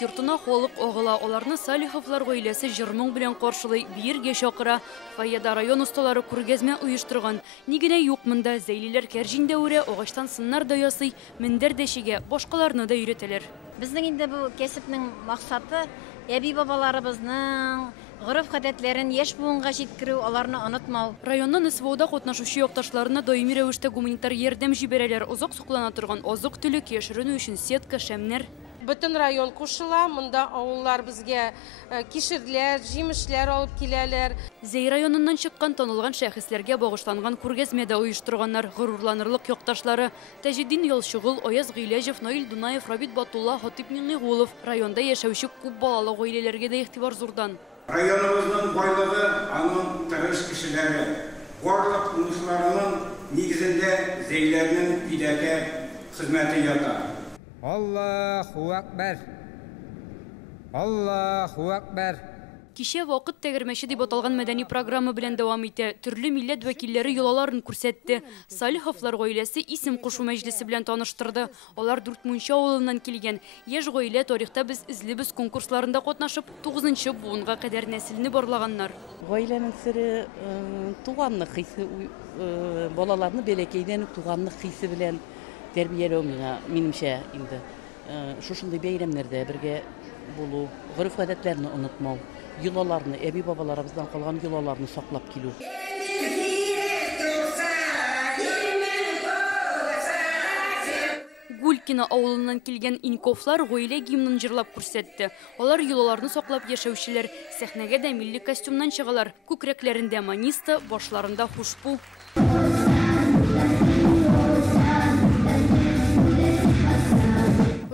Башкорт йортына холык оғыла, оларны Салиховлар ғойлесі жырмың білен қоршылы бейірге шоқыра. Фаяда район ұсталары күргезме ұйыштырған. Негіне юқ мұнда зәйлілер кәржінде өре, оғаштан сыннар да ясый, міндер дешеге башқаларны да үйретелер. Біздің енді бұл кесіптің мақсаты әби бабаларыбызның ғұрып ғадетлерін еш буынға жеткіру, оларны ұнытмау. Районның СВОда қотнашушы yoqtaşlarına doimi рәвештә гуманитар ярдәм җибәрәләр. Озак саклана торган азык-түлек яшеренү өчен сетка, шәмнәр. Бүтін район кушыла, мұнда ауыллар бізге кишерлер, жимішлер алып келелер. Зей районынан шыққан танылған шәхесләргә багышланган күргәзмәдә оештырганнар горурланырлык якташлары. Тәҗиддин Ялшыгыл, Аяз Гыйләҗев, Наил Дунаев, Рабит Батулла, Хатип Миңгулов районда яшәүче күп балалы гаиләләргә дә игътибар зурдан. Районымызның байлыгы, аның тырыш кешеләре, барлык уңышларының нигезендә зәйләрнең фидакә хезмәте ята. Аллаху акбар. Аллаху акбар. Кичә вакыт тәгәрмәче дип аталган мәдәни программа белән дәвам итә. Төрле милләт вәкилләре йолаларын күрсәтте. Салиховлар гаиләсе исем кушу мәҗлесе белән таныштырды. Алар 4 Мунча авылыннан килгән. Яшь гаилә тарихта без излебез конкурсларында катнашып, 9нчы буынга кадәр нәселне барлаганнар. Гаиләнең сире туганлык хисе, балаларны бәләкәйдән туганлык хисе белән тәрбияләү минемчә инде. Шушындай бәйрәмнәрдә бергә булу, ғөрф-гадәтләрне онытмау, йолаларны, әби бабаларыбыздан калган йолаларны саклап килү. Гулькина авылыннан килгән инковлар гаилә гимнын җырлап күрсәтте. Алар йолаларны саклап яшәүчеләр. Сәхнәгә дә милли костюмнан чыгалар. Күкрәкләрендә маниста, башларында хушбу.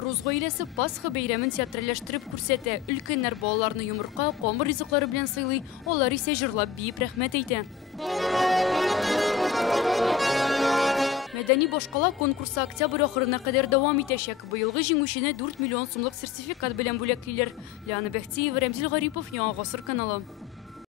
Руз гаиләсе Пасха бәйрәмен театральләштереп күрсәтә. Өлкәннәр балаларны йомырка, камыр ризыклары белән сыйлый, алар исә җырлап биеп рәхмәт әйтә. Мәдәни башкала конкурсы октябрь ахырына кадәр дәвам итәчәк. Быелгы җиңүчене 4 миллион сумлык сертификат белән бүләклиләр. Лиана Бәхтиева, Рәмзил Гарипов, Яңа Гасыр каналы.